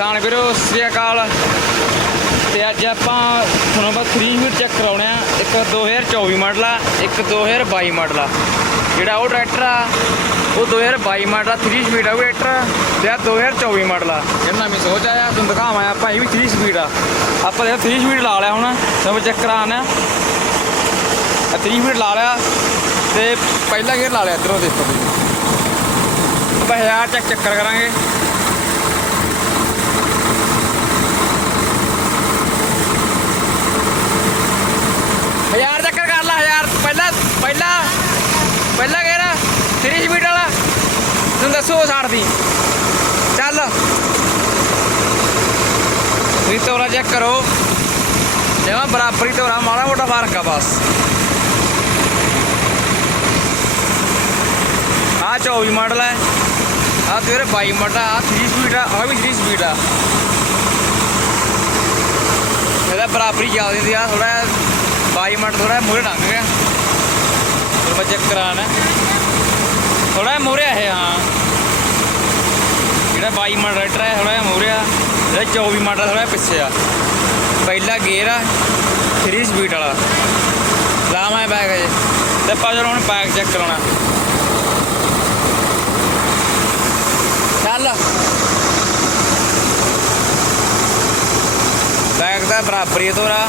ਕਿਸਾਨ ਵੀਰੋ, ਸਤਿ ਸ੍ਰੀ ਅਕਾਲ। ਤੇ ਅੱਜ ਆਪਾਂ ਤੁਹਾਨੂੰ ਆਪਾਂ 3 ਵੀਲ ਚੈੱਕ ਕਰਾਉਣੇ ਆ। ਇੱਕ 2024 ਮਾਡਲ ਆ, ਇੱਕ 2022 ਮਾਡਲ ਆ। ਜਿਹੜਾ ਉਹ ਟਰੈਕਟਰ ਆ, ਉਹ 2022 ਮਾਡਲ ਆ 3 ਸਪੀਡ ਆ ਉਹ ਟਰੈਕਟਰ ਤੇ ਆ 2024 ਮਾਡਲ ਆ। ਇਹਨਾਂ ਮੈਂ ਸੋਚ ਆਇਆ, ਤੁਹਾਨੂੰ ਦਿਖਾਵਾਂ ਆਪਾਂ, ਇਹ ਵੀ 3 ਸਪੀਡ ਆ। ਆਪਾਂ ਇਹ 3 ਸਪੀਡ ਲਾ ਲਿਆ ਹੁਣ, ਸਭ ਚੈੱਕ ਕਰਾਉਣਾ ਆ। 3 ਸਪੀਡ ਲਾ ਲਿਆ, ਤੇ ਪਹਿਲਾ ਗੇਅਰ ਲਾ ਲਿਆ ਇਧਰੋਂ ਦੇਖੋ ਤੁਸੀਂ। ਆਪਾਂ ਹਜ਼ਾਰ ਚੱਕ ਚੱਕਰ ਕਰਾਂਗੇ ਹਜ਼ਾਰ ਚੱਕਰ ਕਰ ਲਾ ਹਜ਼ਾਰ ਪਹਿਲਾ ਪਹਿਲਾ ਪਹਿਲਾ ਗੇਅਰ 3 ਸਪੀਡ ਵਾਲਾ। ਤੁਹਾਨੂੰ ਦੱਸੋ ਛਾੜਦੀ ਚੱਲ। ਤੁਸੀਂ ਤੋਰਾ ਚੈੱਕ ਕਰੋ। ਜਮਾ ਬਰਾਬਰੀ ਤੋਰਾ, ਮਾੜਾ ਮੋਟਾ ਫ਼ਰਕ ਆ ਬਸ। ਆ 24 ਮਾਡਲ ਹੈ। ਆ ਤੇਰੇ 22 ਮਾਡਲ ਆ 3 ਸਪੀਡ ਆ ਆ ਵੀ 3 ਸਪੀਡ ਆ। ਇਹਦਾ ਬਰਾਬਰੀ ਚੱਲ ਦਿੰਦੀ ਆ ਥੋੜਾ 22 ਮਿੰਟ ਥੋੜਾ ਮੂਰੇ ਡੰਗ ਗਿਆ। ਚੈੱਕ ਕਰਾਣਾ ਥੋੜਾ ਮੂਰੇ ਹੈ ਹਾਂ। ਜਿਹੜਾ 22 ਮਾਡਲ ਰਾਈਟਰ ਹੈ ਥੋੜਾ ਮੂਰੇ ਆ। ਜਿਹੜਾ 24 ਮਿੰਟ ਥੋੜਾ ਪਿੱਛੇ ਆ। ਪਹਿਲਾ ਗੇਅਰ ਆ 3 ਸਪੀਡ ਵਾਲਾ। ਲਾਵਾਂ ਬੈਗ ਅਜੇ ਤੇ ਆਪਾਂ ਜਦੋਂ ਹੁਣ ਬੈਗ ਚੈੱਕ ਕਰਾਉਣਾ। ਚੱਲ। ਬੈਗ ਦਾ ਬਰਾਬਰ ਤੋਰਾ।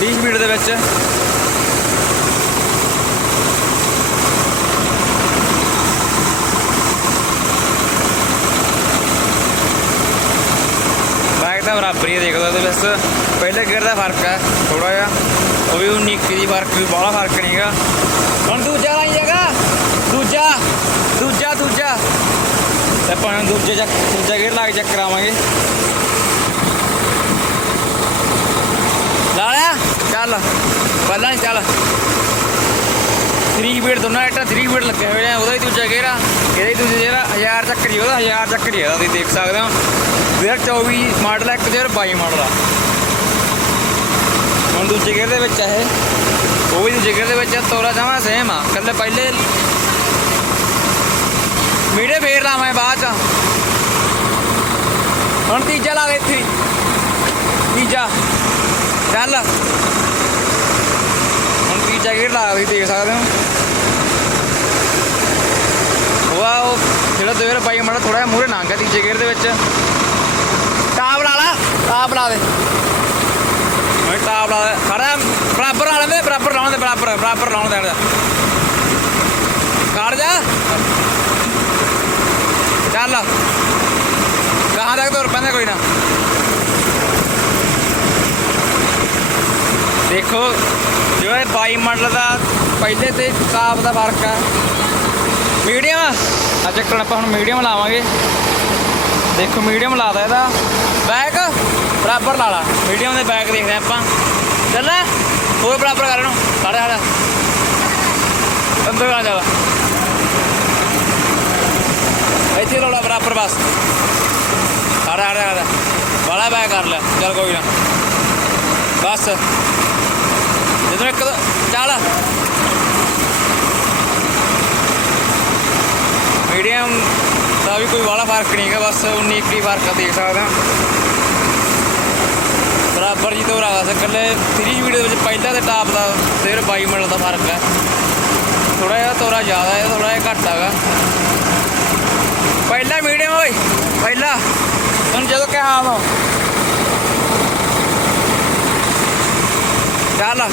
3 ਸਪੀਡ ਦੇ ਵਿੱਚ। ਬੈਗ ਬਰਾਬਰ ਹੀ ਹੈ ਦੇਖ ਲਓ ਇਹਦੇ ਵਿੱਚ ਪਹਿਲੇ ਗੇਅਰ ਦਾ ਫ਼ਰਕ ਹੈ ਥੋੜਾ ਜਿਹਾ। ਉਹ ਵੀ 19 ਦੀ ਫ਼ਰਕ ਵੀ ਬਾਹਲਾ ਫ਼ਰਕ ਨਹੀਂਗਾ ਹੁਣ ਦੂਜਾ ਲਾਈਏਗਾ ਦੂਜਾ ਦੂਜਾ ਦੂਜਾ। ਤੇ ਆਪਾਂ ਦੂਜੇ ਚੱਕ ਦੂਜਾ ਗੇਅਰ ਲਾ ਕੇ ਚੈੱਕ ਕਰਾਵਾਂਗੇ। ਲਾ ਲਿਆ? ਚੱਲ। ਪਹਿਲਾਂ ਹੀ ਚੱਲ। 3 ਬੀਟ ਦੋਨਾਂ ਐਟਾ 3 ਬੀਟ ਲੱਗੇ ਹੋਏ ਆ। ਉਹਦਾ ਹੀ ਦੂਜਾ ਗੇਰਾ ਇਹਦਾ ਹੀ ਦੂਜਾ ਜਿਹੜਾ 1000 ਚੱਕਰੀ ਉਹਦਾ 1000 ਚੱਕਰੀ ਇਹਦਾ ਤੁਸੀਂ ਦੇਖ ਸਕਦੇ ਹੋ। 2024 ਮਾਡਲ ਹੈ 2022 ਮਾਡਲ ਆ। ਹੁਣ ਦੂਜੇ ਗੇਅਰ ਦੇ ਵਿੱਚ ਆ ਇਹ। ਉਹ ਵੀ ਦੂਜੇ ਗੇਅਰ ਦੇ ਵਿੱਚ ਆ, ਤੋਰਾ ਜਮਾ ਸੇਮ ਆ ਕੱਲੇ ਪਹਿਲੇ ਮੀੜੇ ਫੇਰ ਲਾਵਾਂ ਬਾਅਦ ਚ। ਹੁਣ ਤੀਜਾ ਲਾ ਦੇ ਇੱਥੇ ਹੀ। ਤੀਜਾ। ਚੱਲ। ਹੁਣ ਤੀਜਾ ਗੇਅਰ ਲਾ ਕੇ ਦੇਖ ਸਕਦੇ ਹੋ। ਵਾਓ ਜਿਹੜਾ 2022 ਮਾਡਲ ਥੋੜਾ ਜਿਹਾ ਮੂਰੇ ਲੰਘ ਤੀਜੇ ਗੇਅਰ ਦੇ ਵਿੱਚ। ਲਾ ਲਾ ਟਾਪ ਲਾ ਦੇ। ਮੈਂ ਟਾਪ ਲਾ ਦੇ। ਖੜਾ ਬਰਾਬਰ ਲਾ ਲੈਂਦੇ ਬਰਾਬਰ ਲਾਉਣ ਦੇ, ਬਰਾਬਰ ਬਰਾਬਰ ਲਾਉਣ ਦੇ। ਕੱਢ ਜਾ। ਚੱਲ। ਕਹਾਂ ਤੱਕ ਤੁਰ ਪੈਂਦਾ ਕੋਈ ਨਾ। ਦੇਖੋ, ਜੋ ਇਹ 22 ਮਾਡਲ ਦਾ ਪਹਿਲੇ ਤੇ ਕਾਪ ਦਾ ਫ਼ਰਕ ਆ ਮੀਡੀਅਮ ਅੱਜ ਚੱਕਣ ਆਪਾਂ ਹੁਣ ਮੀਡੀਅਮ ਲਾਵਾਂਗੇ। ਦੇਖੋ, ਮੀਡੀਅਮ ਲਾਦਾ ਇਹਦਾ। ਬੈਕ। ਬਰਾਬਰ ਲਾ ਲਾ। ਮੀਡੀਅਮ ਦੇ ਬੈਕ ਦੇਖਦੇ ਆਪਾਂ। ਚੱਲ ਹੋਰ ਬਰਾਬਰ ਕਰ ਇਹਨੂੰ। ਖੜਾ ਖੜਾ ਅੰਦਰ ਆ ਜਾ। ਇੱਥੇ ਰੋਲਾ ਬਰਾਬਰ ਬਸ। ਖੜਾ ਖੜਾ ਖੜਾ ਬਾਲਾ ਬੈਕ ਕਰ ਲੈ। ਚੱਲ ਕੋਈ ਨਾ। ਬਸ। ਜਦੋਂ ਇੱਕ ਦੋ- ਚੱਲ। ਮੀਡੀਅਮ ਦਾ ਵੀ ਕੋਈ ਵਾਲਾ ਫ਼ਰਕ ਨਹੀਂ ਹੈਗਾ। ਬਸ 19 ਇੱਕੀ ਫ਼ਰਕ ਦੇਖ ਸਕਦੇ। ਬਰਾਬਰ ਜੀ ਤੋਂ ਰਹਾ ਇਕੱਲੇ 3 ਵੀਡੀਓ ਵਿੱਚ ਪਹਿਲਾ ਤੇ ਟਾਪ ਦਾ ਫਿਰ 22 ਮਿੰਟ ਦਾ ਫ਼ਰਕ ਹੈ। ਥੋੜਾ ਜਿਹਾ ਤੋਰਾ ਜ਼ਿਆਦਾ ਹੈ ਥੋੜਾ ਜਿਹਾ ਘੱਟ ਹੈਗਾ। ਪਹਿਲਾ ਮੀਡੀਅਮ ਓਏ, ਪਹਿਲਾ। ਤੁਹਾਨੂੰ ਜਦੋਂ ਕਿਹਾ ਆਵਾਂ ਚੱਲ।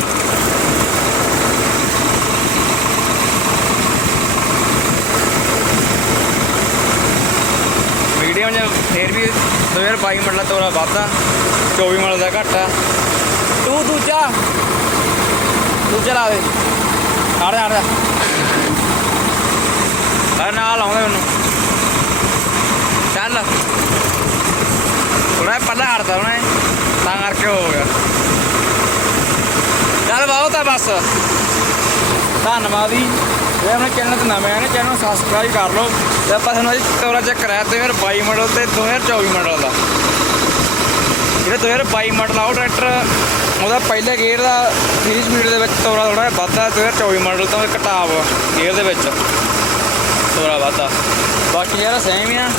ਮੀਡੀਅਮ ਜਿਹਾ ਫੇਰ ਵੀ 2022 ਮਾਡਲ ਦਾ ਤੋਰਾ ਵੱਧਦਾ। 24 ਮਾਡਲ ਦਾ ਘੱਟ। ਆ ਤੂੰ ਦੂਜਾ। ਦੂਜਾ ਲਾ ਦੇ। ਆੜ ਆੜ ਆ ਨਾਲ ਆਉਂਦਾ ਮੈਨੂੰ ਚੱਲ। ਥੋੜਾ ਪੱਲਾ ਹੜਦਾ ਉਹਨੇ। ਤਾਂ ਕਰਕੇ ਹੋ ਗਿਆ। ਚੱਲ ਬਹੁਤ ਆ ਬਸ। ਧੰਨਵਾਦ ਜੀ। ਜੇ ਆਪਣੇ ਚੈਨਲ ਤੇ ਨਵੇਂ ਆਏ ਨੇ ਚੈਨਲ ਨੂੰ ਸਬਸਕ੍ਰਾਈਬ ਕਰ ਲਓ। ਤੇ ਆਪਾਂ ਤੁਹਾਨੂੰ ਅੱਜ ਤੋਰਾ ਚੈੱਕ ਕਰਾਇਆ 2022 ਮਾਡਲ ਤੇ 2024 ਮਾਡਲ ਦਾ। ਜਿਹੜਾ 2022 ਮਾਡਲ ਆ, ਉਹ ਟਰੈਕਟਰ ਉਹਦਾ ਪਹਿਲੇ ਗੇਅਰ ਦਾ 30 ਸਪੀਡ ਦੇ ਵਿੱਚ ਤੋਰਾ ਥੋੜਾ ਜਿਹਾ ਵੱਧਦਾ 2024 ਮਾਡਲ ਤੋਂ ਘਟਾਵ ਗੇਅਰ ਦੇ ਵਿੱਚ। ਤੋਰਾ ਵੱਧਦਾ। ਬਾਕੀ ਯਾਰ ਸੇਮ ਹੀ ਆ।